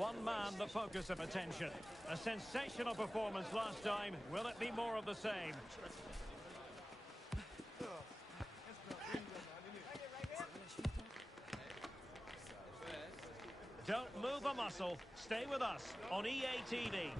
One man the focus of attention. A sensational performance last time. Will it be more of the same? Don't move a muscle. Stay with us on EA TV.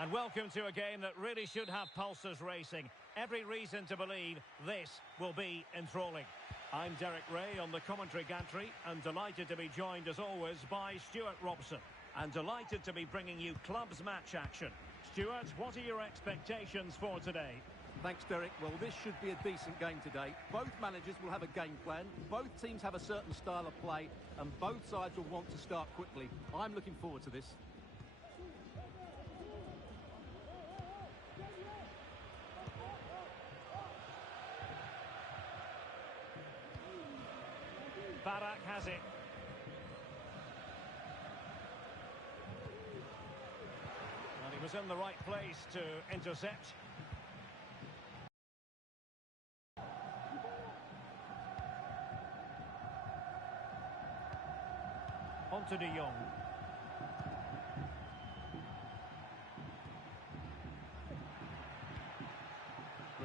And welcome to a game that really should have pulses racing. Every reason to believe this will be enthralling. I'm Derek Ray on the commentary gantry, and delighted to be joined as always by Stuart Robson. And delighted to be bringing you clubs match action. Stuart, what are your expectations for today? Thanks, Derek. Well, this should be a decent game today. Both managers will have a game plan. Both teams have a certain style of play, and both sides will want to start quickly. I'm looking forward to this. Barak has it. Well, he was in the right place to intercept. On to De Jong.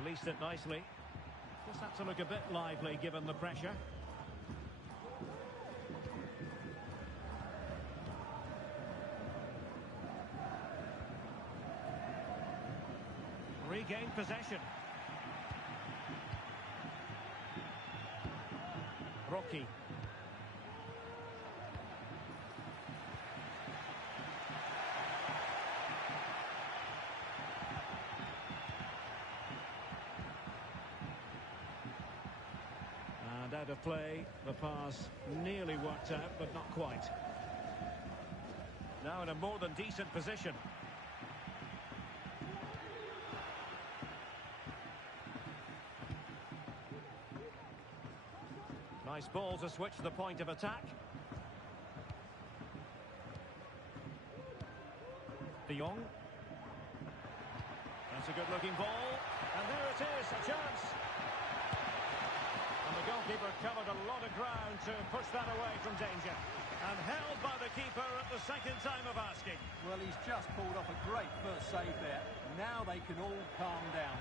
Released it nicely. Just had to look a bit lively given the pressure. Regained possession. Rocky. And out of play, the pass nearly worked out, but not quite. Now in a more than decent position. Nice ball to switch the point of attack. De Jong. That's a good-looking ball. And there it is, a chance. And the goalkeeper covered a lot of ground to push that away from danger. And held by the keeper at the second time of asking. Well, he's just pulled off a great first save there. Now they can all calm down.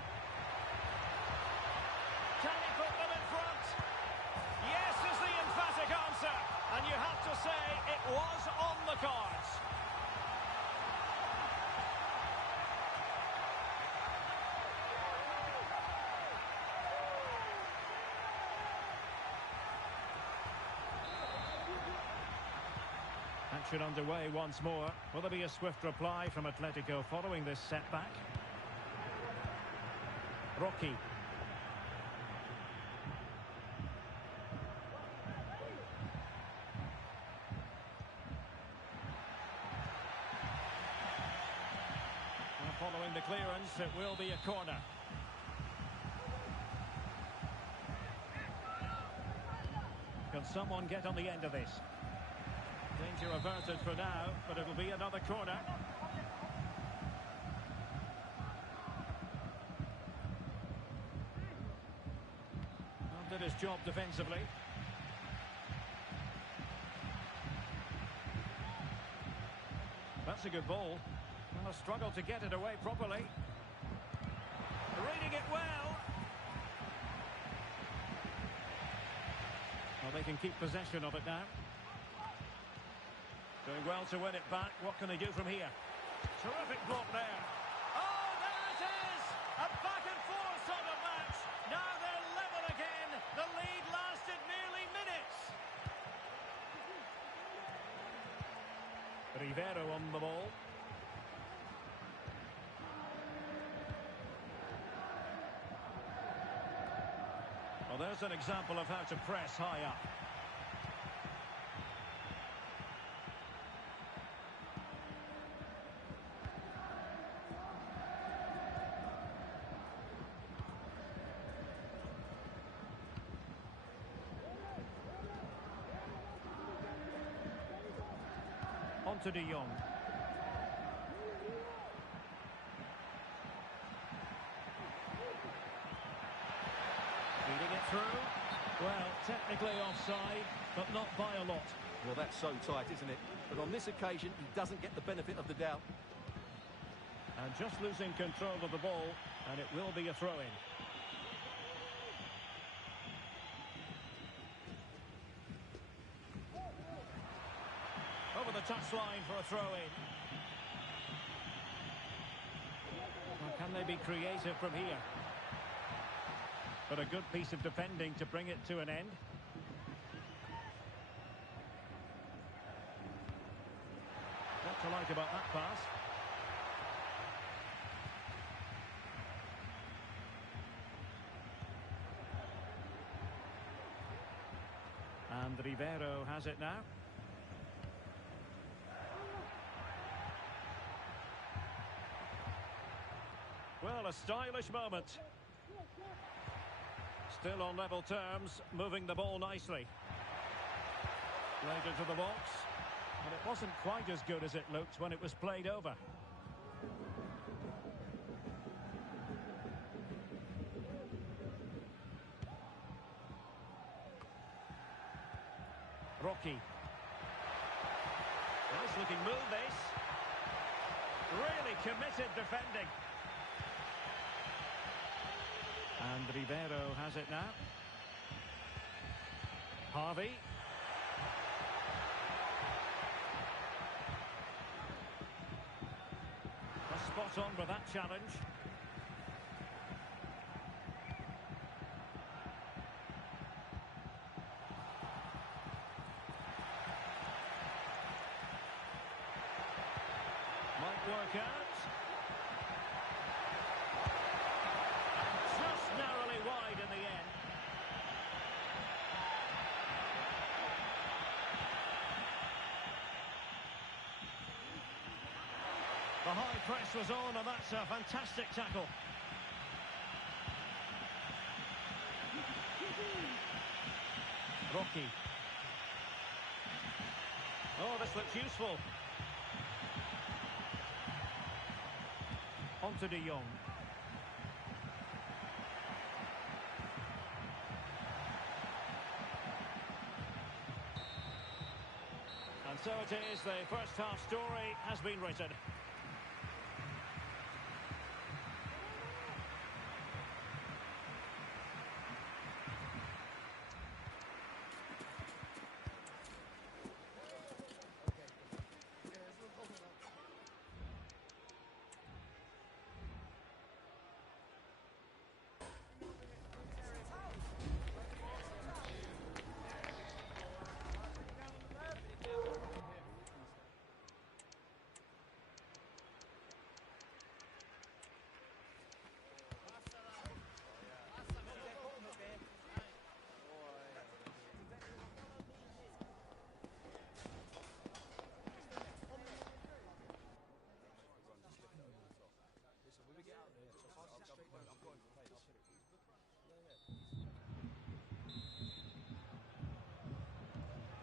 Can he put them in front? Yes is the emphatic answer. And you have to say it was on the cards. Action underway once more. Will there be a swift reply from Atletico following this setback? Rocky. And following the clearance, it will be a corner. Can someone get on the end of this? Danger averted for now, but it'll be another corner. Well, did his job defensively. That's a good ball. Well, a struggle to get it away properly. Reading it well. Well, they can keep possession of it now. Doing well to win it back. What can they do from here? Terrific block there. Oh, there it is! A back-and-forth sort of match. Now they're level again. The lead lasted merely minutes. Rivero on the ball. Well, there's an example of how to press high up. On to De Jong. Feeding it through. Well, Technically offside, but not by a lot. Well, that's so tight, isn't it? But on this occasion, he doesn't get the benefit of the doubt. And just losing control of the ball, and it will be a throw-in. Over the touchline for a throw-in. Well, can they be creative from here? But a good piece of defending to bring it to an end. What to like about that pass? And Rivero has it now. Well, a stylish moment. Still on level terms, moving the ball nicely. Played into the box. But it wasn't quite as good as it looked when it was played over. Rocky. Nice looking move, this. Really committed defending. And Rivero has it now. Harvey. A spot on with that challenge. Might work out. Narrowly wide in the end. The high press was on, and that's a fantastic tackle. Rocky. Oh, this looks useful. On to De Jong. And so it is, the first half story has been written.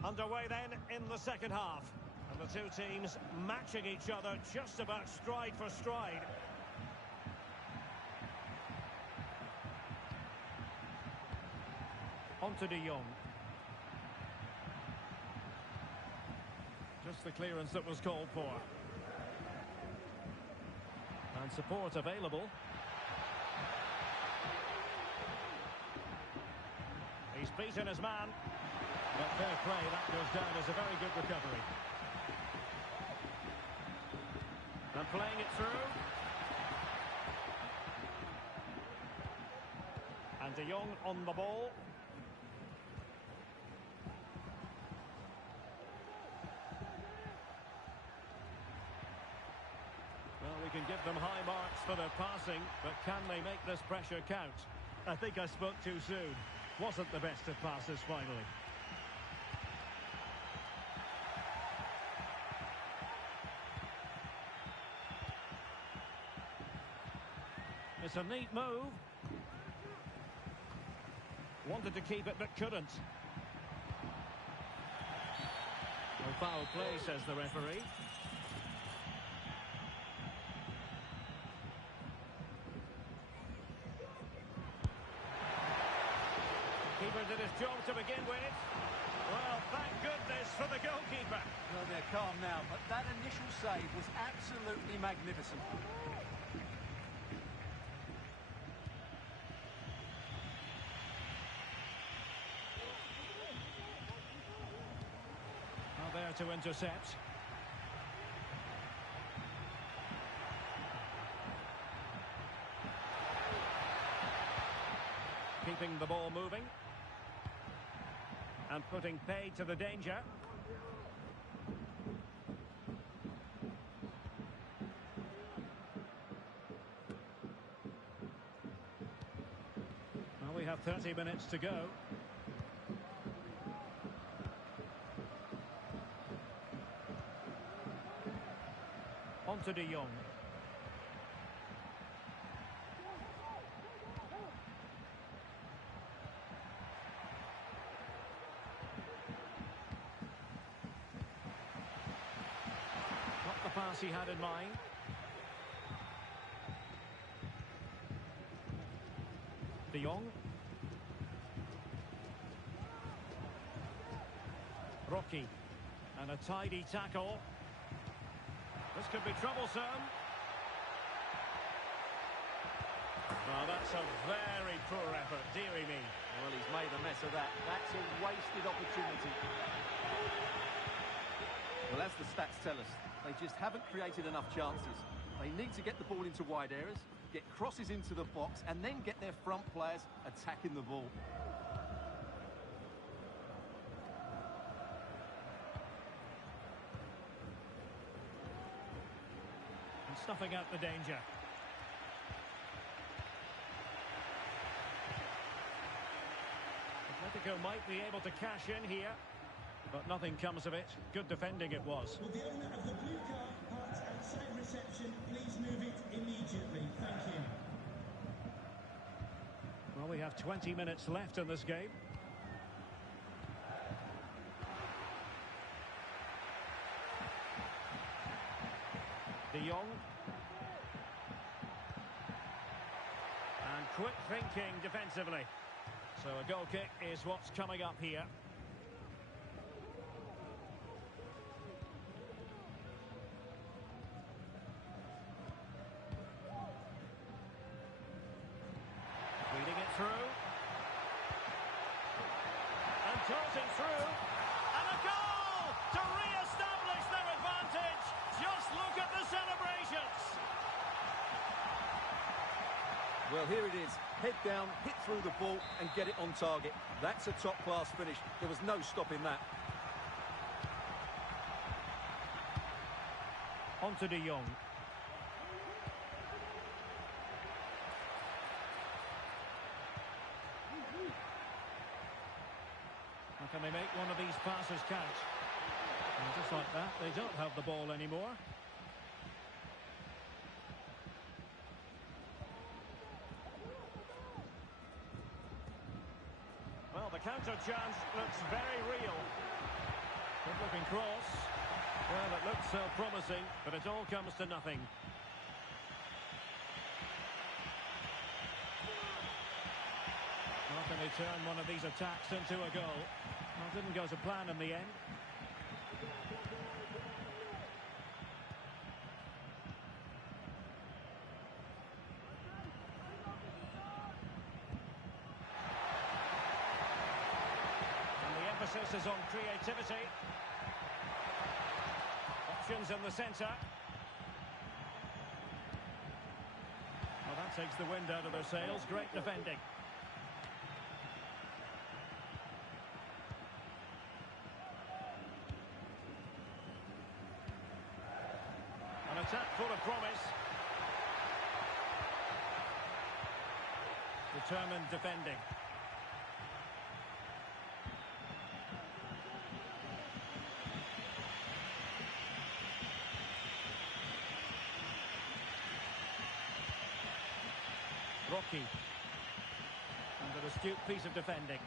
Underway then in the second half. And the two teams matching each other just about stride for stride. On to De Jong. Just the clearance that was called for. And support available. He's beaten his man. But fair play, that goes down as a very good recovery. And playing it through. And De Jong on the ball. Well, we can give them high marks for their passing, but can they make this pressure count? I think I spoke too soon. Wasn't the best of passes finally. It's a neat move. Wanted to keep it, but couldn't. No foul play, says the referee. goalkeeper did his job to begin with. Well, thank goodness for the goalkeeper. Well, they're calm now, but that initial save was absolutely magnificent. Now there to intercept. Keeping the ball moving. And putting pay to the danger. Well, we have 30 minutes to go. On to De Jong. Pass he had in mind. De Jong. Rocky. And a tidy tackle. This could be troublesome. Well, that's a very poor effort, dearie me. Well, he's made a mess of that. That's a wasted opportunity. Well, as the stats tell us, they just haven't created enough chances. They need to get the ball into wide areas, get crosses into the box, and then get their front players attacking the ball. And snuffing out the danger. Atletico might be able to cash in here. But nothing comes of it. Good defending it was. Will the owner of the blue car parked outside reception please move it immediately? Thank you. Well, we have 20 minutes left in this game. De Jong. And quick thinking defensively. So a goal kick is what's coming up here. Through and tossing through and a goal to re-establish their advantage. Just look at the celebrations. Well, here it is. Head down, hit through the ball and get it on target. That's a top-class finish. There was no stopping that. On to De Jong. Can they make one of these passes count? And just like that, they don't have the ball anymore. Well, the counter chance looks very real. Good looking cross. Well, it looks so promising, but it all comes to nothing. How can they turn one of these attacks into a goal? Well, it didn't go to plan in the end. And the emphasis is on creativity. Options in the centre. Well, that takes the wind out of their sails. Great defending. An attack full of promise. Determined defending. Rocky. And an astute piece of defending.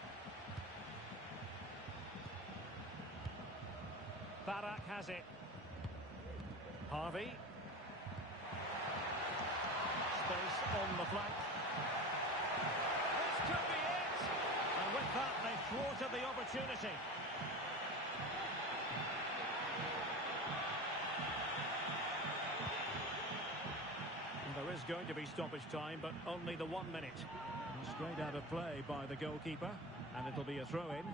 Barak has it. Harvey. Space on the flank. This could be it. And with that thwarted the opportunity. There is going to be stoppage time, but only the 1 minute. Straight out of play by the goalkeeper, and it'll be a throw-in.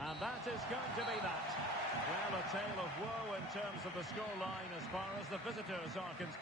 And that is going to be that. Well, a tale of woe in terms of the scoreline as far as the visitors are concerned.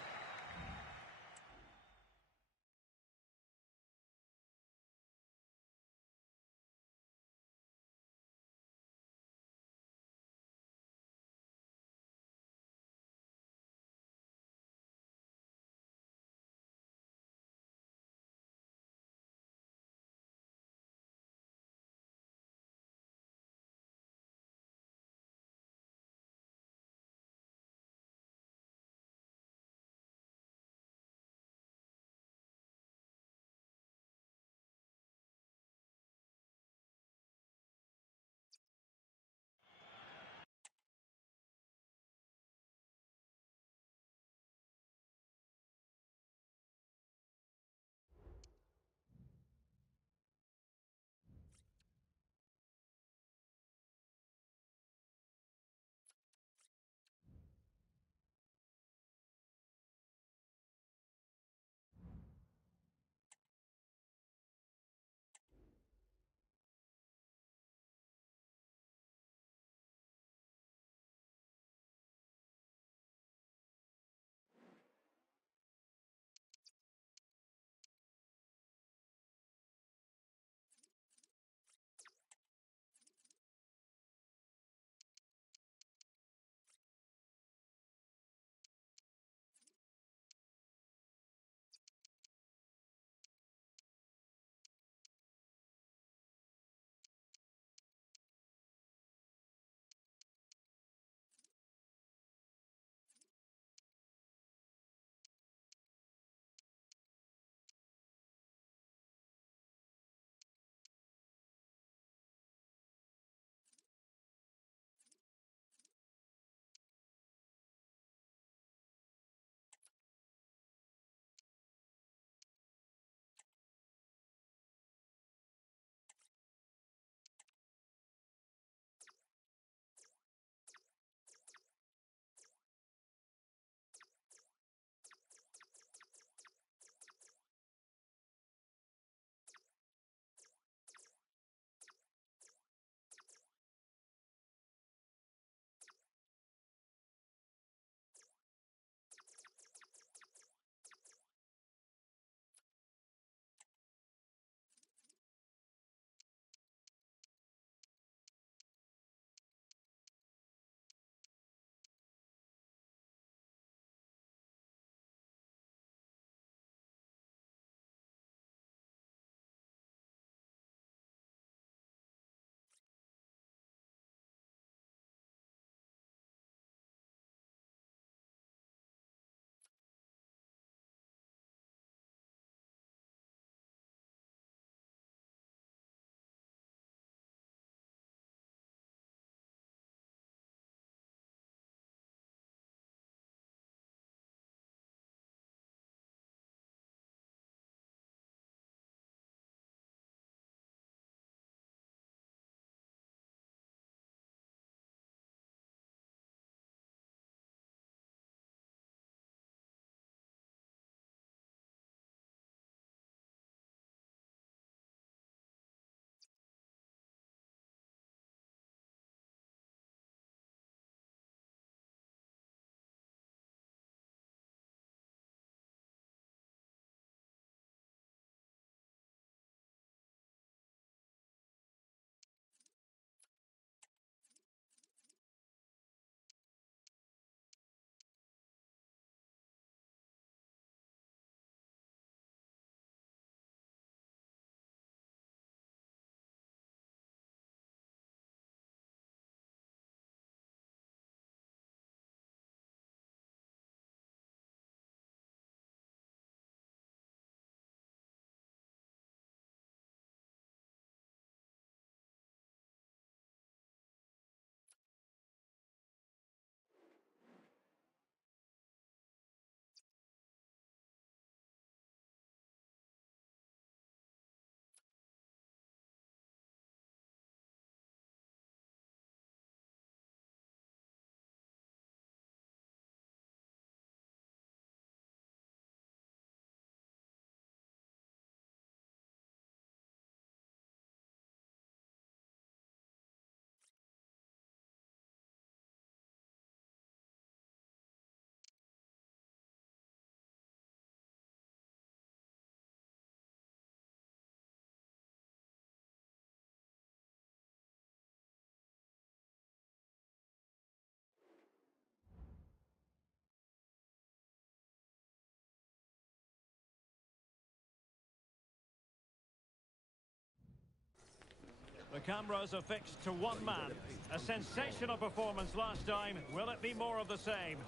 cameras are fixed to one man. A sensational performance last time. Will it be more of the same?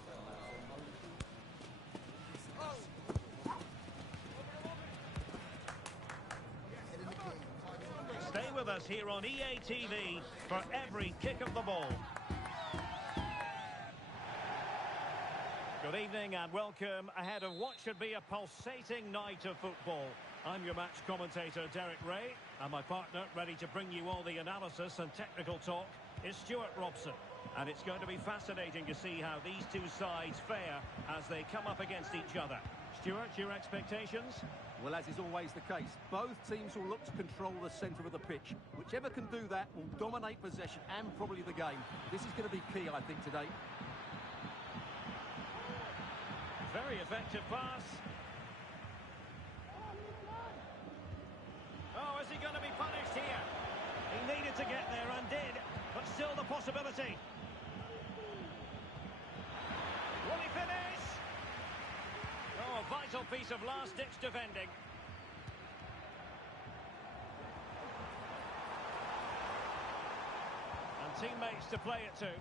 Stay with us here on EA TV for every kick of the ball. Good evening and welcome ahead of what should be a pulsating night of football. I'm your match commentator, Derek Ray, and my partner, ready to bring you all the analysis and technical talk, is Stuart Robson. And it's going to be fascinating to see how these two sides fare as they come up against each other. Stuart, your expectations? Well, as is always the case, both teams will look to control the centre of the pitch. Whichever can do that will dominate possession and probably the game. This is going to be key, I think, today. Very effective pass. Oh, is he going to be punished here? He needed to get there and did, but still the possibility. Will he finish? Oh, a vital piece of last-ditch defending. And teammates to play it to.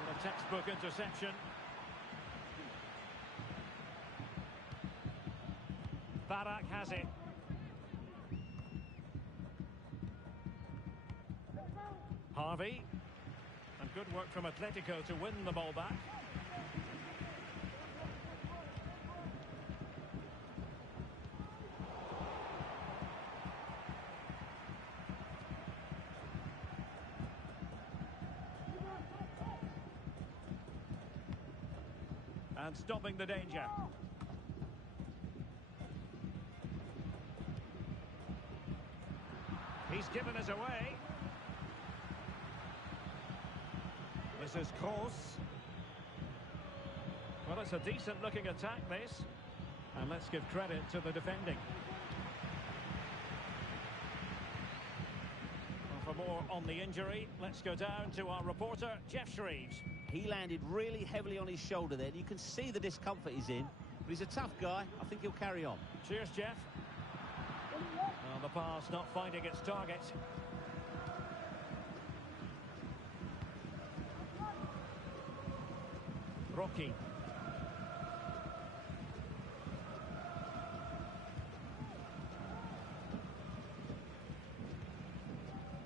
What a textbook interception. Barak has it. Harvey. And good work from Atletico to win the ball back. And stopping the danger. He's given us away. This is Kroos. Well, it's a decent-looking attack, this. And let's give credit to the defending. Well, for more on the injury, let's go down to our reporter, Jeff Shreves. He landed really heavily on his shoulder there. You can see the discomfort he's in. But he's a tough guy. I think he'll carry on. Cheers, Jeff. Well, the pass not finding its target. Rocky.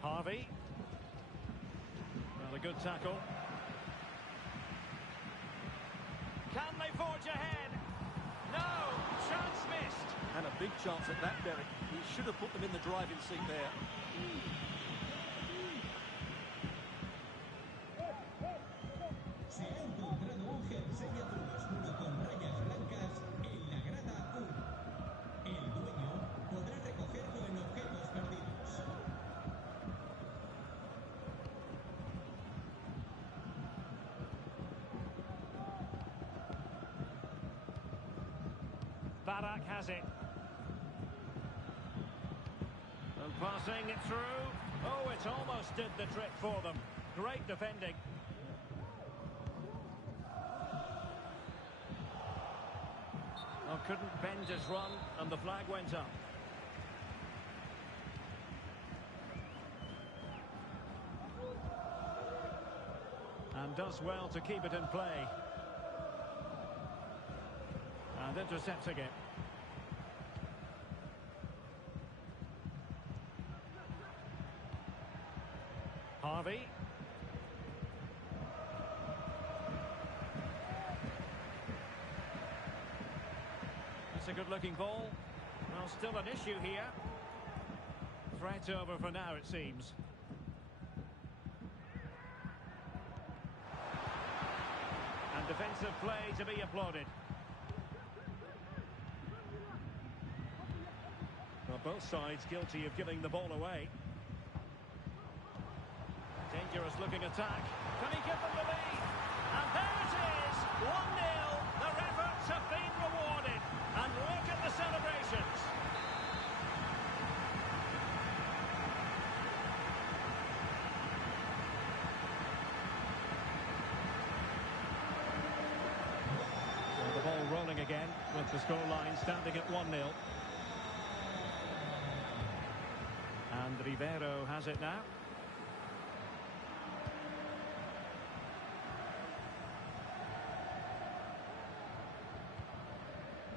Harvey. Well, a good tackle. Can they forge ahead? No! Chance missed! And a big chance at that, Derek. He should have put them in the driving seat there. Se ha encontrado un jersey azul oscuro con rayas blancas en la grada 1. El dueño podrá recogerlo en objetos perdidos. Barak has it. And passing it through. Oh, it almost did the trick for them. Great defending. Oh, couldn't bend his run, and the flag went up. And does well to keep it in play. And intercepting it. Harvey. It's a good-looking ball. Well, still an issue here. Threat over for now, it seems. And defensive play to be applauded. Well, both sides guilty of giving the ball away. Dangerous looking attack. Can he give them the lead? And there it is! 1-0. Their efforts have been rewarded. And look at the celebrations. So the ball rolling again with the scoreline standing at 1-0. And Rivero has it now.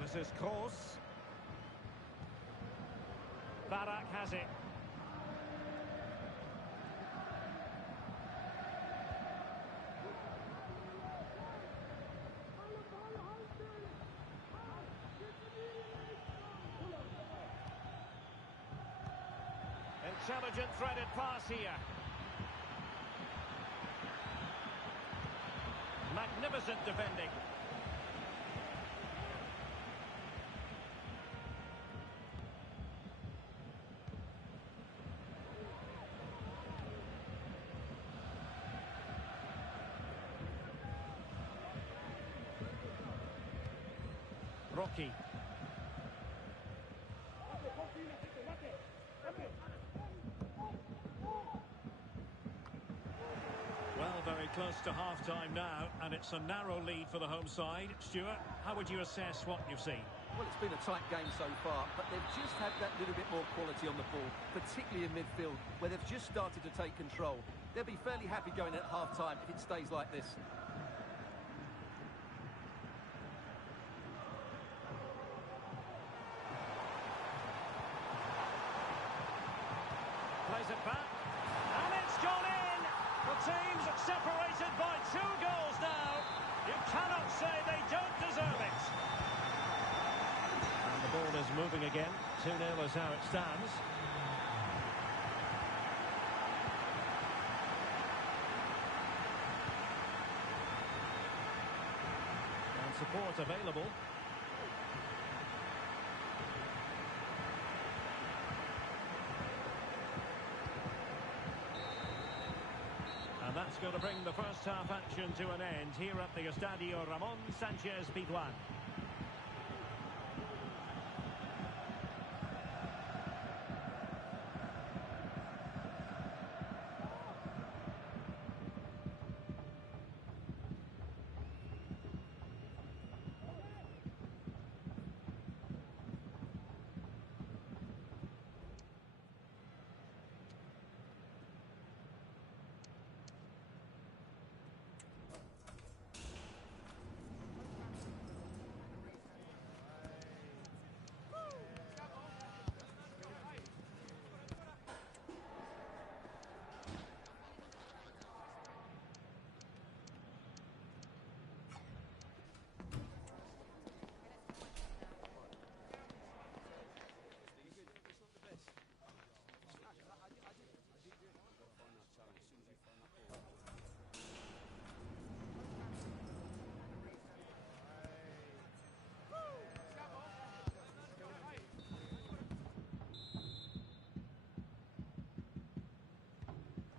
This is Kroos. Barak has it. Intelligent threaded pass here. Magnificent defending. Rocky. Well, very close to half-time now, and it's a narrow lead for the home side. Stuart, how would you assess what you've seen? Well, it's been a tight game so far, but they've just had that little bit more quality on the ball, particularly in midfield, where they've just started to take control. They'll be fairly happy going at half-time if it stays like this. Plays it back, and it's gone in! The team's separated by 2 goals now. You cannot say they don't deserve it. And the ball is moving again. 2-0 is how it stands. And support available. And that's going to bring the first half action to an end here at the Estadio Ramón Sánchez Pizjuán.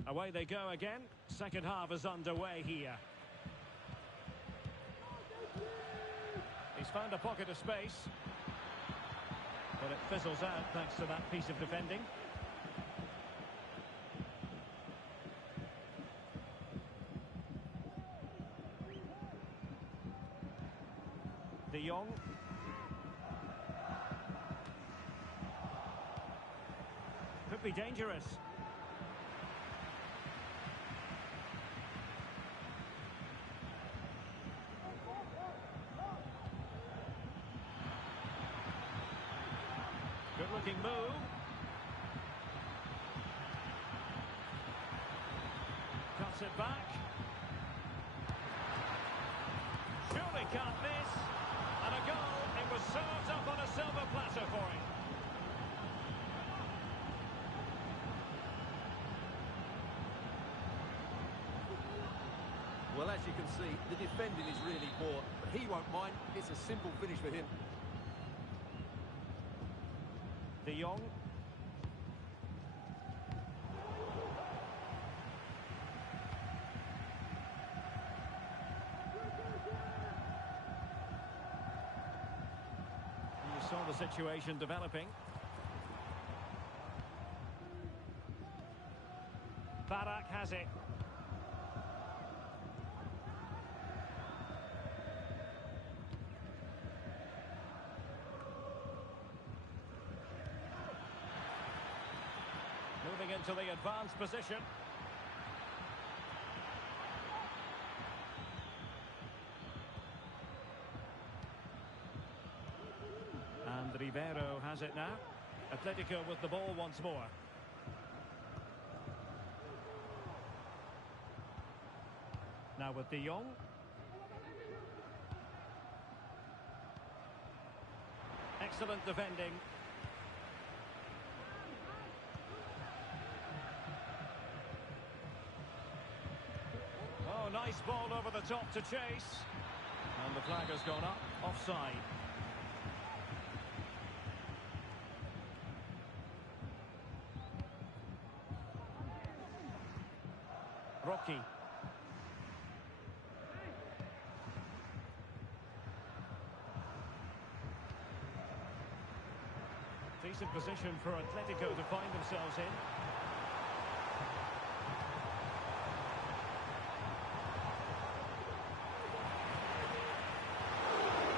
Away they go again. Second half is underway here. He's found a pocket of space. But it fizzles out thanks to that piece of defending. De Jong. Could be dangerous. Good-looking move. Cuts it back. Surely can't miss. And a goal. It was served up on a silver platter for him. Well, as you can see, the defending is really poor, but he won't mind. It's a simple finish for him. De Jong. You saw the situation developing. Barak has it. into the advanced position. And Ribeiro has it now. Atletico with the ball once more. Now with De Jong. Excellent defending. Oh, nice ball over the top to chase. And the flag has gone up. Offside. Rocky. Decent position for Atletico to find themselves in.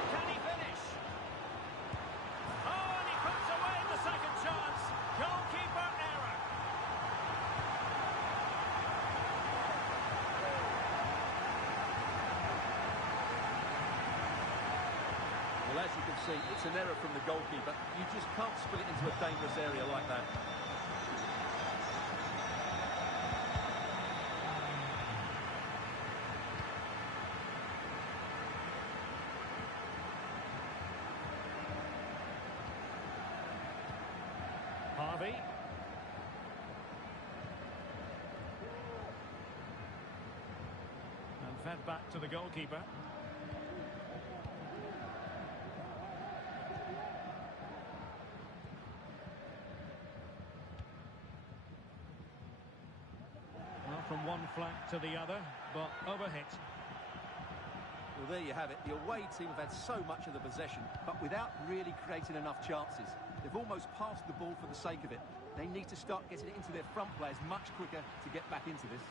Can he finish? Oh, and he puts away the second chance. Goalkeeper error. Well, as you can see, it's an error from the goalkeeper. You just can't split it into a dangerous area like that. Harvey. And fed back to the goalkeeper. From one flank to the other, but overhit. Well, there you have it. The away team have had so much of the possession, but without really creating enough chances. They've almost passed the ball for the sake of it. They need to start getting it into their front players much quicker to get back into this.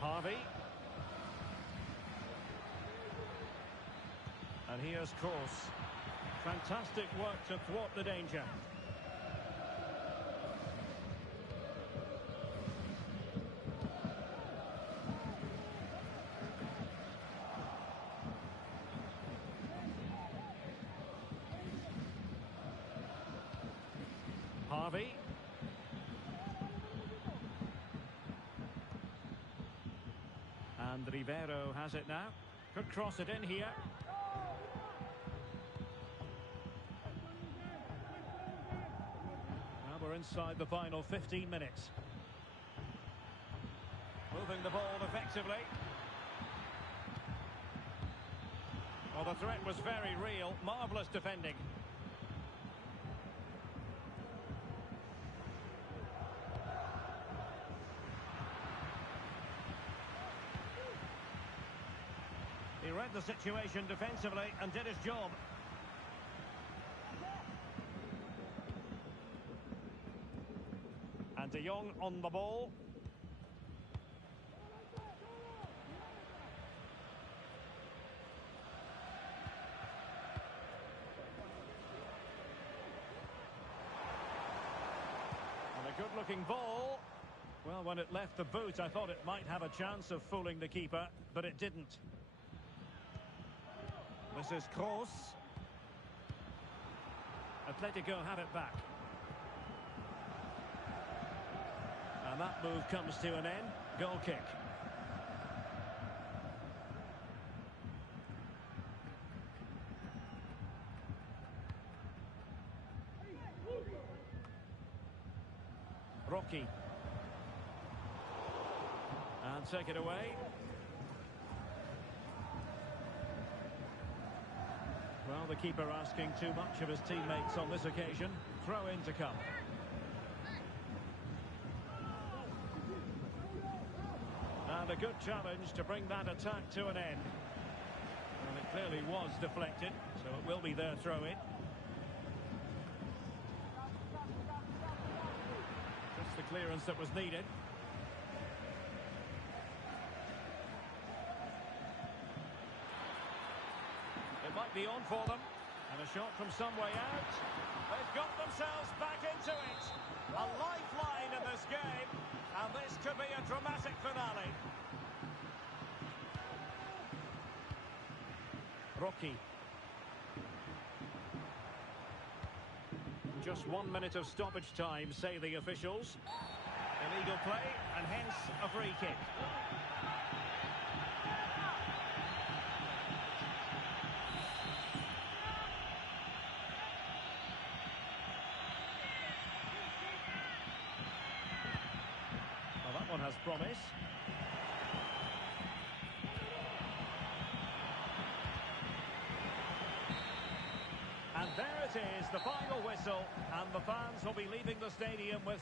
Harvey. And here's Kroos. Fantastic work to thwart the danger. Harvey. And Ribeiro has it now. Could cross it in here. Now we're inside the final 15 minutes. Moving the ball effectively. Well, the threat was very real. Marvellous defending. He read the situation defensively and did his job. And De Jong on the ball. And a good-looking ball. Well, when it left the boot, I thought it might have a chance of fooling the keeper, but it didn't. This is Kroos. Atletico have it back. And that move comes to an end. Goal kick. Rocky. And take it away. Well, the keeper asking too much of his teammates on this occasion. Throw in to come. And a good challenge to bring that attack to an end. Well, it clearly was deflected, so it will be their throw in. Just the clearance that was needed. It might be on for them. And And a shot from some way out. They've got themselves back into it. A lifeline in this game. And this could be a dramatic finale. Rocky. Just 1 minute of stoppage time, say the officials. Illegal play, and hence a free kick. Well, that one has promise. And there it is, the final whistle, and the fans will be leaving the stadium with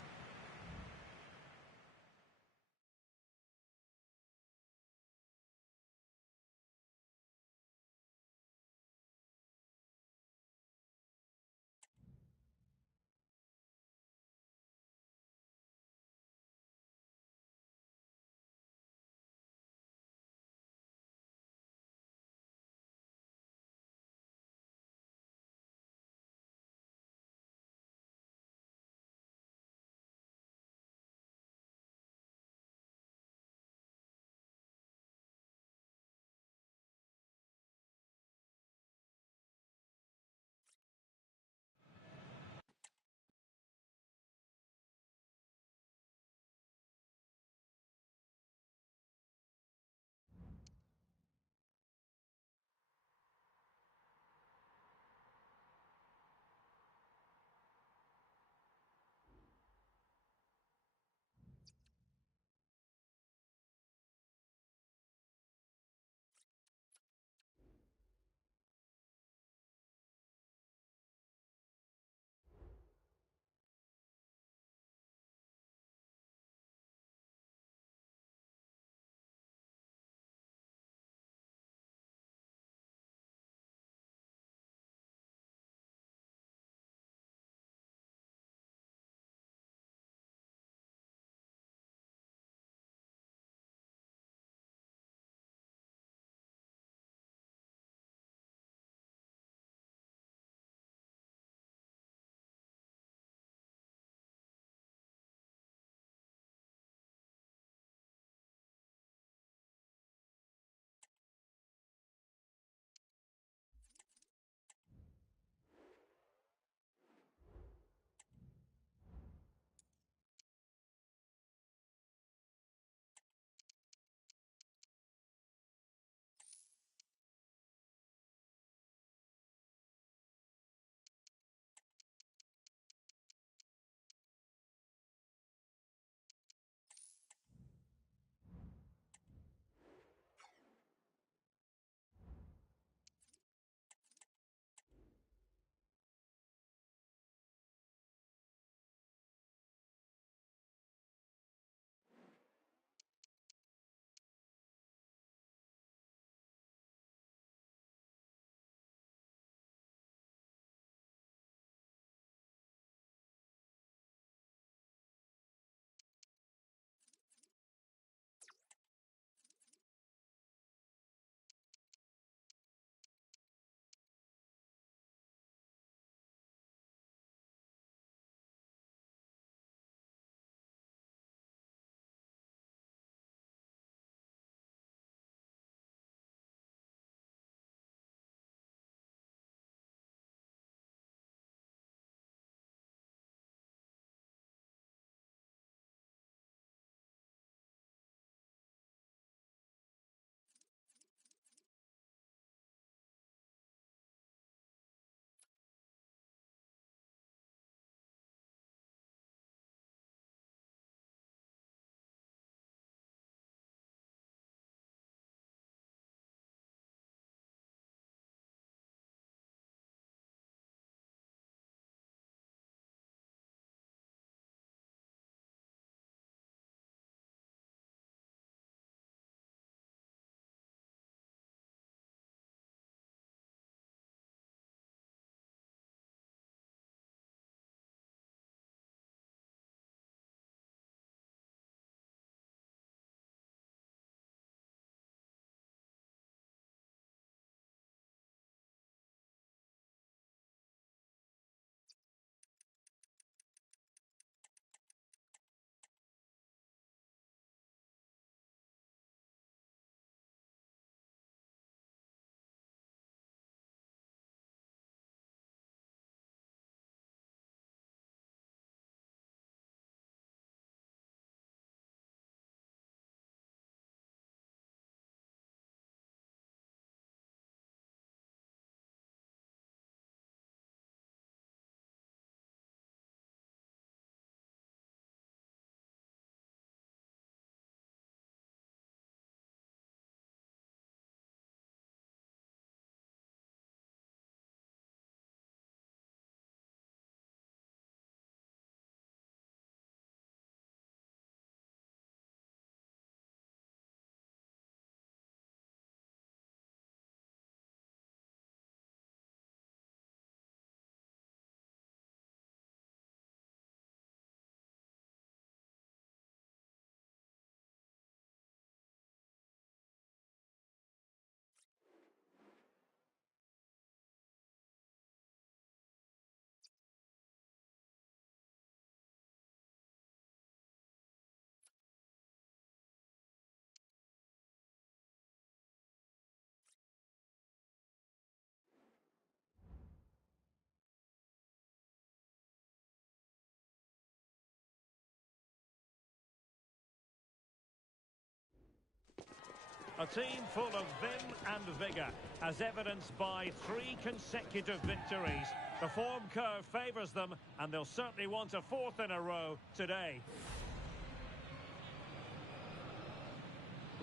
A team full of vim and vigour, as evidenced by 3 consecutive victories. The form curve favours them, and they'll certainly want a 4th in a row today.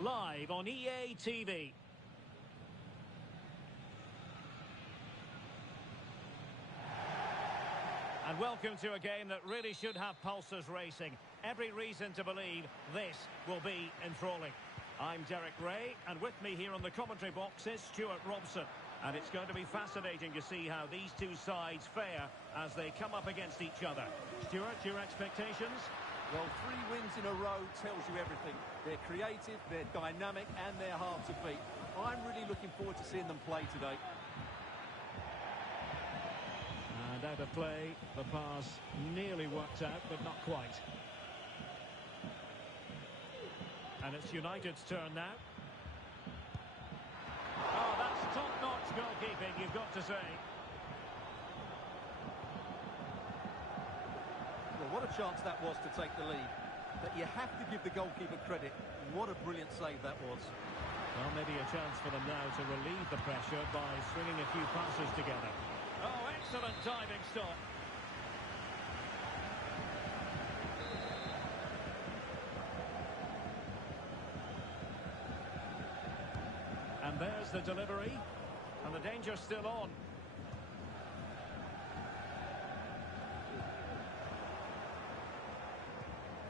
Live on EA TV. And welcome to a game that really should have pulses racing. Every reason to believe this will be enthralling. I'm Derek Ray, and with me here on the commentary box is Stuart Robson. And it's going to be fascinating to see how these two sides fare as they come up against each other. Stuart, your expectations? Well, 3 wins in a row tells you everything. They're creative, they're dynamic, and they're hard to beat. I'm really looking forward to seeing them play today. And out of play, the pass nearly worked out, but not quite. And it's United's turn now. Oh, that's top-notch goalkeeping, you've got to say. Well, what a chance that was to take the lead. But you have to give the goalkeeper credit. What a brilliant save that was. Well, maybe a chance for them now to relieve the pressure by stringing a few passes together. Oh, excellent diving stop. And there's the delivery. And the danger's still on.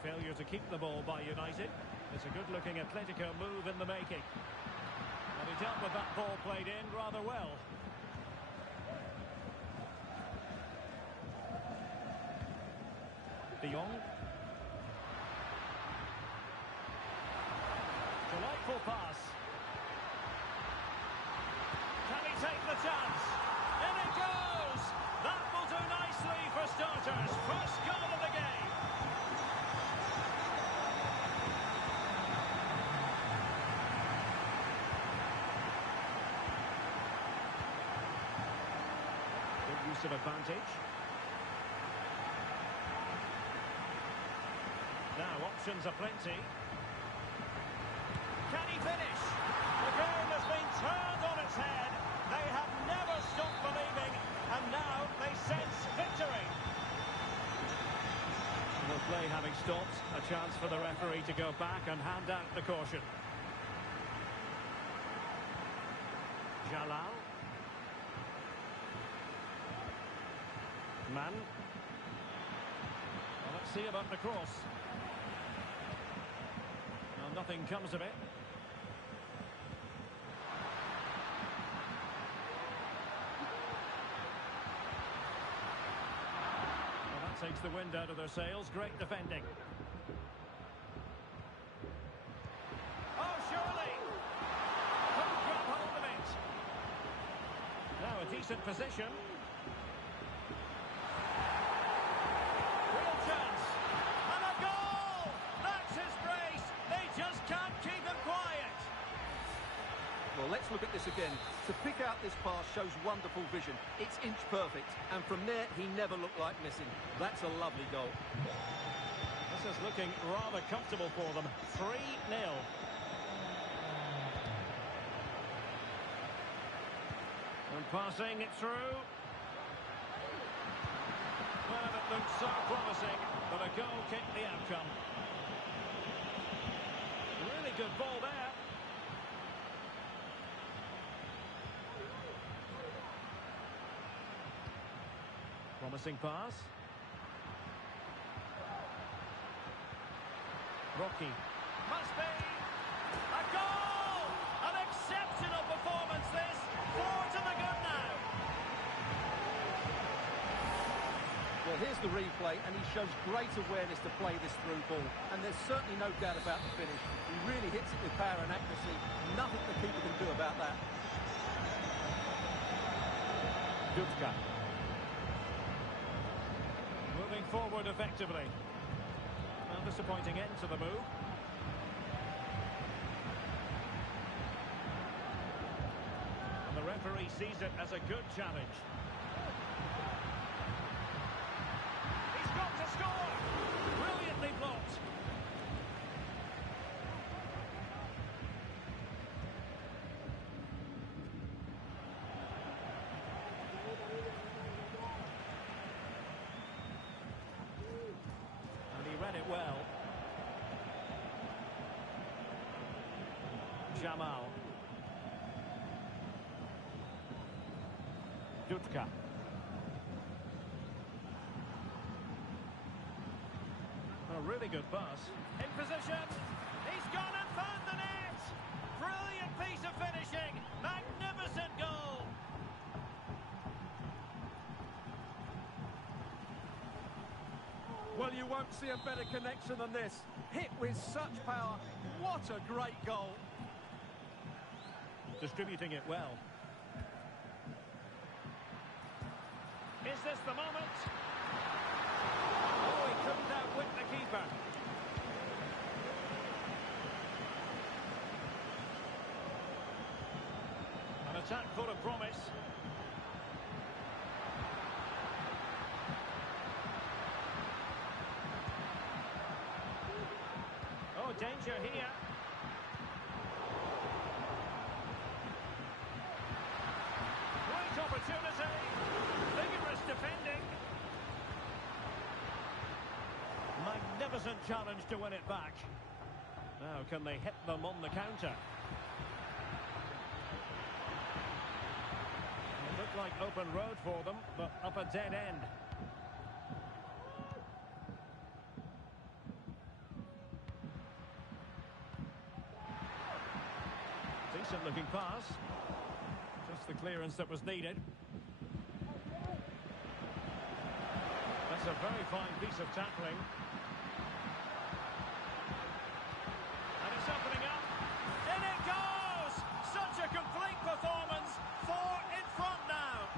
Failure to keep the ball by United. It's a good-looking Atletico move in the making. And he dealt with that ball played in rather well. De Jong. Delightful pass. Can he take the chance? In it goes! That will do nicely for starters. First goal of the game. Good use of advantage. Now options aplenty. Can he finish? The game has been turned on its head. They have never stopped believing, and now they sense victory. The play having stopped, a chance for the referee to go back and hand out the caution. Jalal. Mann. Well, let's see about the cross. Well, nothing comes of it. Takes the wind out of their sails. Great defending. Oh, surely! Couldn't grab hold of it. Now a decent position. Real chance. And a goal! That's his brace. They just can't keep him quiet. Well, let's look at this again. To pick out this pass shows wonderful vision. It's inch perfect. And from there, he never looked like missing. That's a lovely goal. This is looking rather comfortable for them. 3-0. And passing it through. Well, it looked so promising, but a goal kicked the outcome. Really good ball there. Promising pass. Rocky. Must be a goal! An exceptional performance this. 4 to the good now. Well, here's the replay, and he shows great awareness to play this through ball. And there's certainly no doubt about the finish. He really hits it with power and accuracy. Nothing the keeper can do about that. Dubka. Moving forward effectively. Well, disappointing end to the move. And the referee sees it as a good challenge. He's got to score! Brilliantly blocked. Jamal. Dudka. A really good pass. In position. He's gone and found the net. Brilliant piece of finishing. Magnificent goal. Well, you won't see a better connection than this. Hit with such power. What a great goal. Distributing it well. Is this the moment? Oh, he couldn't outwit the keeper. An attack full of promise. Oh, danger here. Great opportunity. Vigorous defending. Magnificent challenge to win it back. Now, can they hit them on the counter? It looked like open road for them, but up a dead end. Decent looking pass. Just the clearance that was needed. That's a very fine piece of tackling. And it's opening up. In it goes! Such a complete performance. 4 in front now.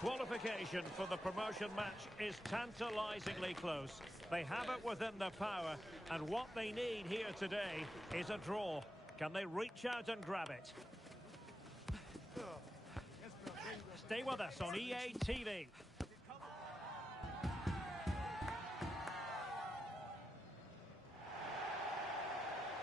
Qualification for the promotion match is tantalisingly close. They have it within their power, and what they need here today is a draw. Can they reach out and grab it? Stay with us on EA TV.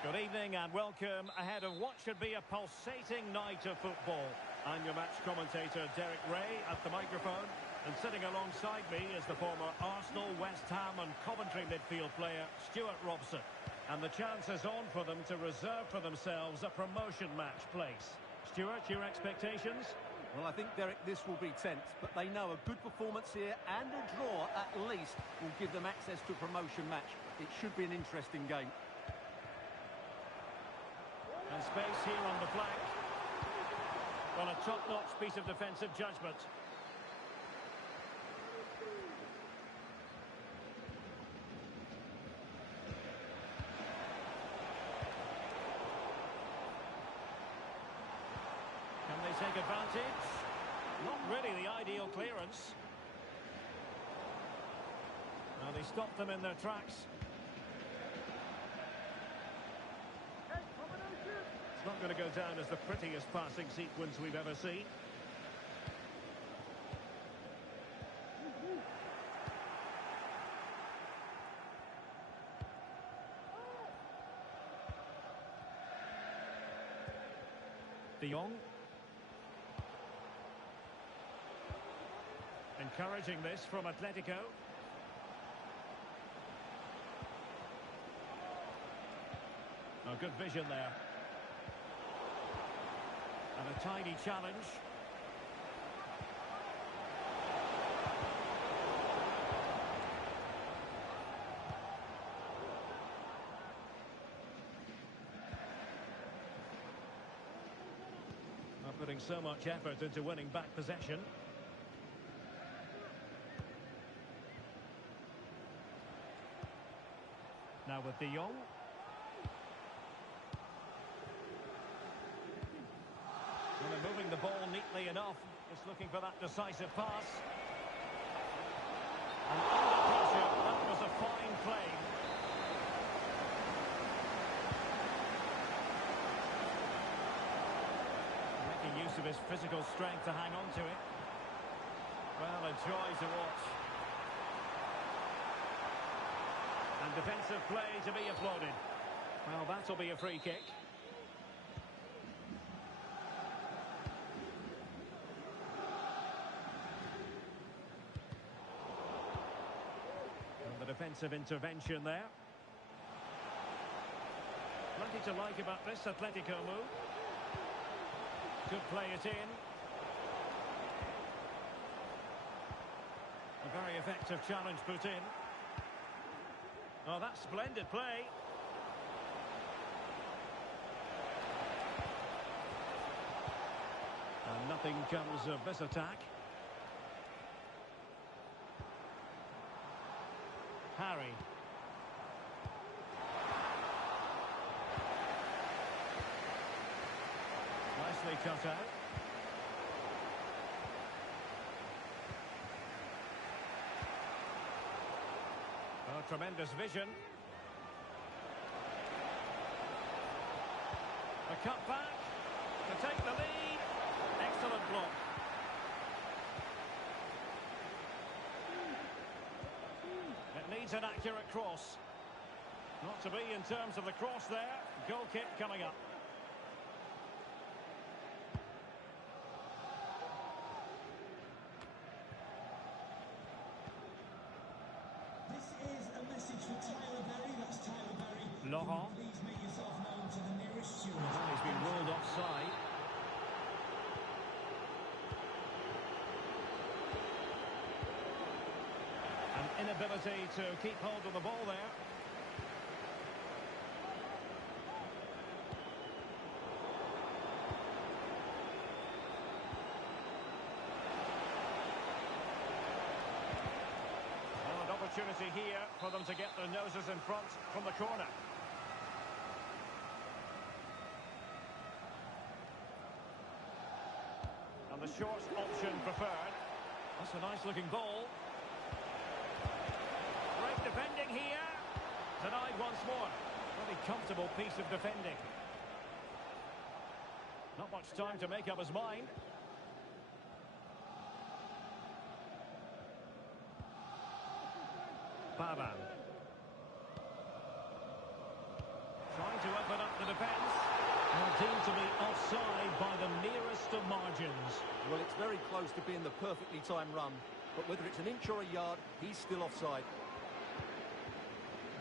Good evening and welcome ahead of what should be a pulsating night of football. I'm your match commentator Derek Ray at the microphone, and sitting alongside me is the former Arsenal, West Ham and Coventry midfield player Stuart Robson. And the chance is on for them to reserve for themselves a promotion match place. Stuart, your expectations? Well, I think, Derek, this will be tense, but they know a good performance here and a draw at least will give them access to a promotion match. It should be an interesting game. And space here on the flank. Well, a top-notch piece of defensive judgment. Can they take advantage? Not really the ideal clearance. Now they stopped them in their tracks. It's not going to go down as the prettiest passing sequence we've ever seen. De Jong. Encouraging this from Atletico. Oh, good vision there. And a tiny challenge. Not putting so much effort into winning back possession. Now with De Jong. And they're moving the ball neatly enough. Just looking for that decisive pass. And under pressure, that was a fine play. Making use of his physical strength to hang on to it. Well, a joy to watch. And defensive play to be applauded. Well, that'll be a free kick. And the defensive intervention there. Plenty to like about this Atletico move. Could play it in. A very effective challenge put in. Oh, that's splendid play. And nothing comes of this attack. Harry. Nicely cut out. Oh, tremendous vision. A cut back to take the lead. Excellent block. It needs an accurate cross. Not to be in terms of the cross there. Goal kick coming up. Laurent. Please make yourself known to the nearest steward. He's been ruled offside. An inability to keep hold of the ball there. Well, an opportunity here for them to get their noses in front from the corner. The short option preferred. That's a nice-looking ball. Great defending here. Denied once more. Very comfortable piece of defending. Not much time to make up his mind. Pavan. Trying to open up the defence. And deemed to be offside by the nearest of margins. Well, it's very close to being the perfectly timed run. But whether it's an inch or a yard, he's still offside.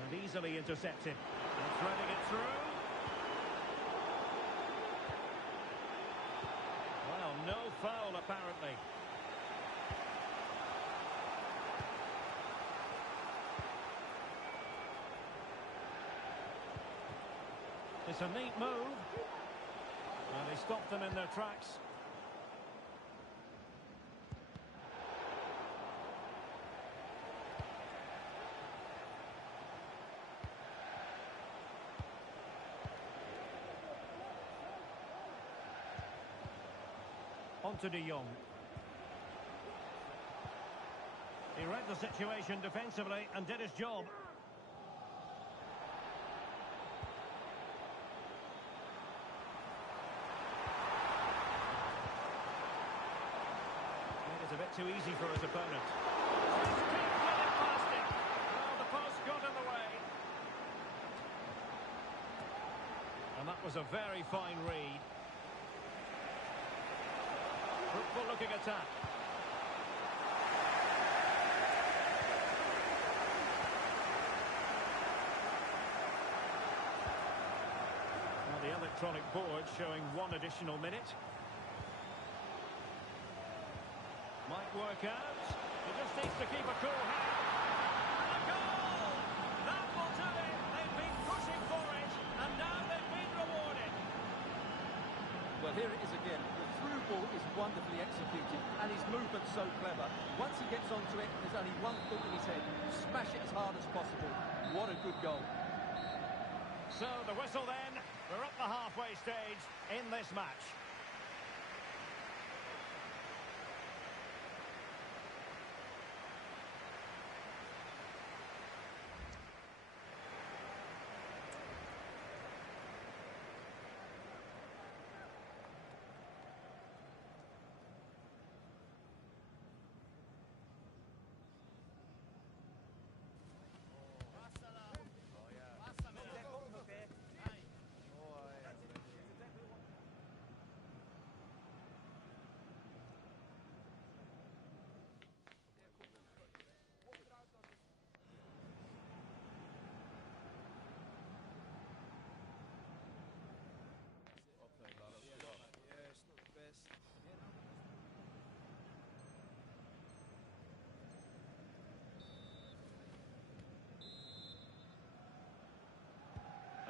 And easily intercepted. And threading it through. Well, no foul apparently. It's a neat move. And they stopped them in their tracks. On to De Jong. He read the situation defensively and did his job. It's a bit too easy for his opponent. Well, the post got in the way. And that was a very fine read. Fruitful looking attack. Well, the electronic board showing 1 additional minute. Might work out. He just needs to keep a cool head. And a goal! That will do it. They've been pushing for it, and now they've been rewarded. Well, here it is again. The through ball is wonderfully executed, and his movement's so clever. Once he gets onto it, there's only one thought in his head. Smash it as hard as possible. What a good goal. So, the whistle then. We're at the halfway stage in this match.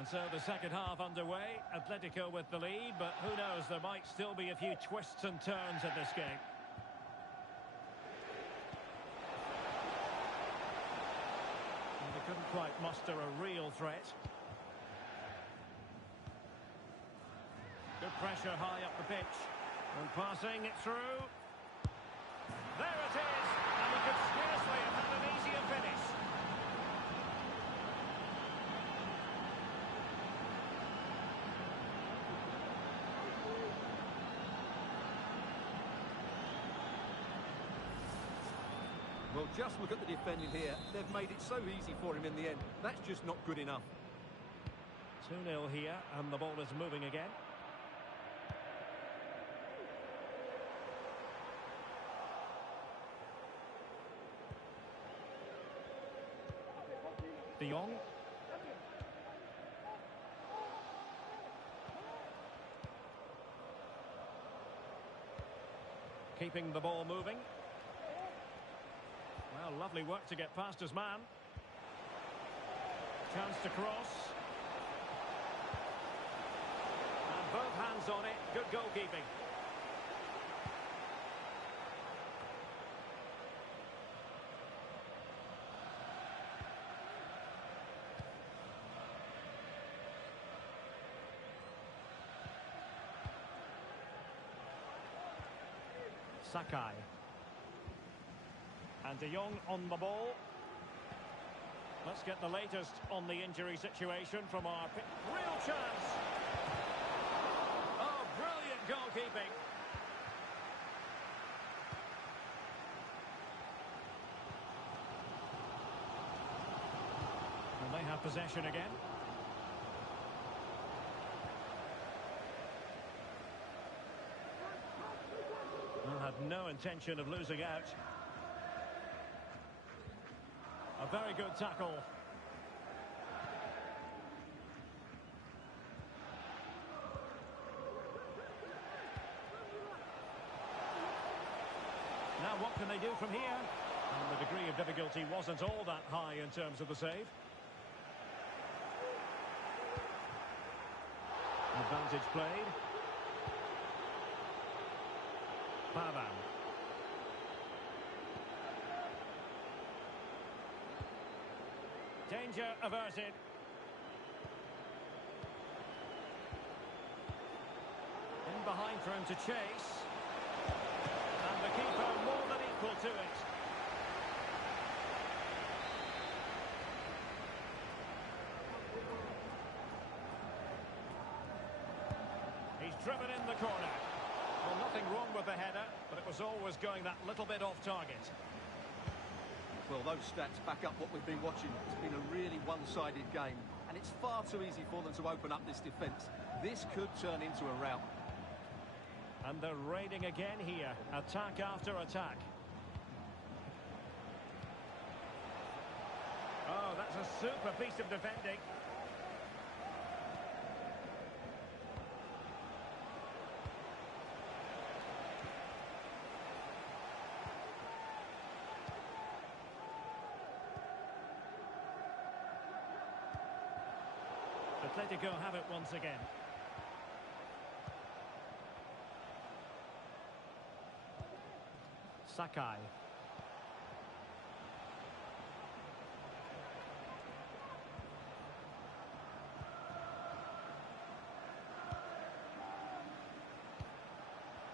And so the second half underway. Atletico with the lead, but who knows, there might still be a few twists and turns in this game. And they couldn't quite muster a real threat. Good pressure high up the pitch. And passing it through. There it is! And he could scarcely have had an easier finish. Well, just look at the defending here. They've made it so easy for him in the end. That's just not good enough. 2-0 here, and the ball is moving again. De Jong. Keeping the ball moving. Well, lovely work to get past his man. Chance to cross. And both hands on it. Good goalkeeping. Sakai. And De Jong on the ball. Let's get the latest on the injury situation from our... Real chance! Oh, brilliant goalkeeping. And they have possession again. Well, had no intention of losing out. A very good tackle. Now what can they do from here? And the degree of difficulty wasn't all that high in terms of the save. Advantage played. Pavan. Danger averted. In behind for him to chase. And the keeper more than equal to it. He's driven in the corner. Well, nothing wrong with the header, but it was always going that little bit off target. Well, those stats back up what we've been watching. It's been a really one-sided game, and it's far too easy for them to open up this defence. This could turn into a rout. And they're raiding again here. Attack after attack. Oh, that's a super piece of defending. Atletico have it once again. Sakai.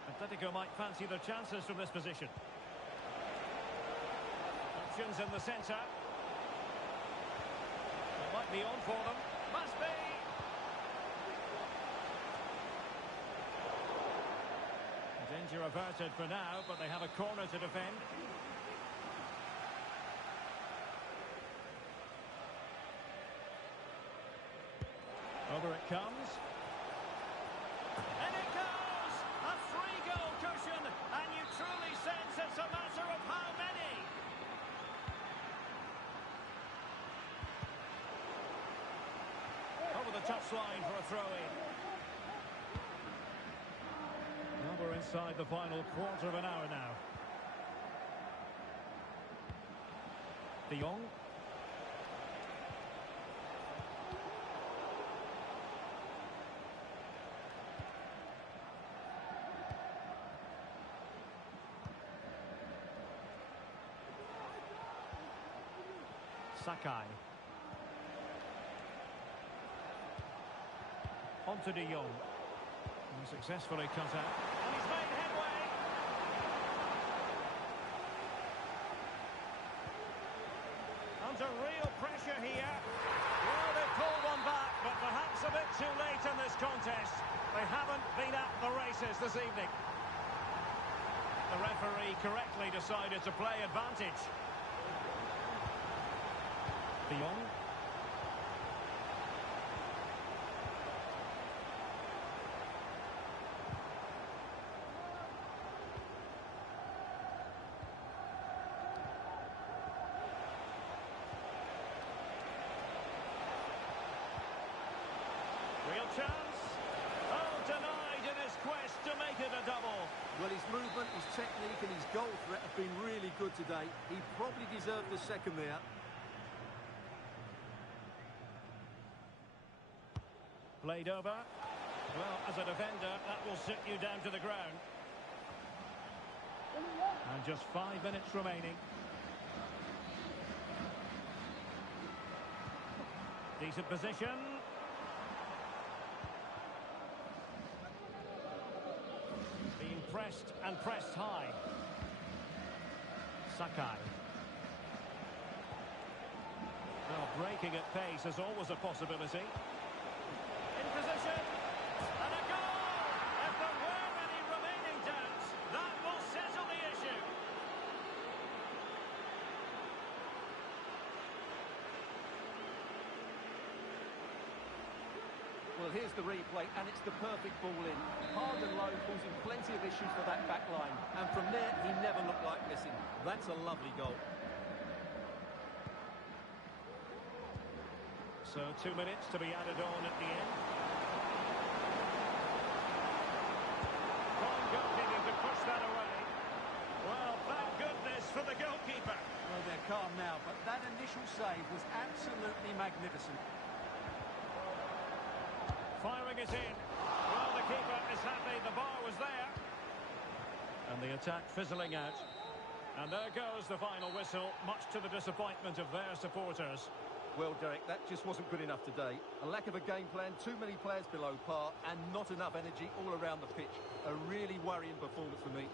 Atletico might fancy their chances from this position. Options in the centre. It might be on for them. Must be! Danger averted for now, but they have a corner to defend. Over it comes. And it goes! A three-goal cushion, and you truly sense it's a matter of how many. Over the touchline for a throw-in. Well, we're inside the final quarter of an hour now. De Jong. Sakai. On to De Jong. And successfully cut out. And he's made headway. Under real pressure here. Well, they pulled one back, but perhaps a bit too late in this contest. They haven't been at the races this evening. The referee correctly decided to play advantage. De Jong. Real chance. Oh, denied in his quest to make it a double. Well, his movement, his technique and his goal threat have been really good today. He probably deserved the second there. Played over. Well, as a defender, that will sit you down to the ground. And just 5 minutes remaining. Decent position. Being pressed and pressed high. Sakai. Well, breaking at pace is always a possibility. In position. And a goal! If there were any remaining doubts, that will settle the issue. Well, here's the replay, and it's the perfect ball in. Hard and low, causing plenty of issues for that back line. And from there, he never looked like missing. That's a lovely goal. So 2 minutes to be added on at the end. Fine goalkeeping to push that away. Well, thank goodness for the goalkeeper. Well, they're calm now, but that initial save was absolutely magnificent. Firing it in. Well, the keeper is happy the bar was there. And the attack fizzling out. And there goes the final whistle, much to the disappointment of their supporters. Well, Derek, that just wasn't good enough today. A lack of a game plan, too many players below par, and not enough energy all around the pitch. A really worrying performance for me.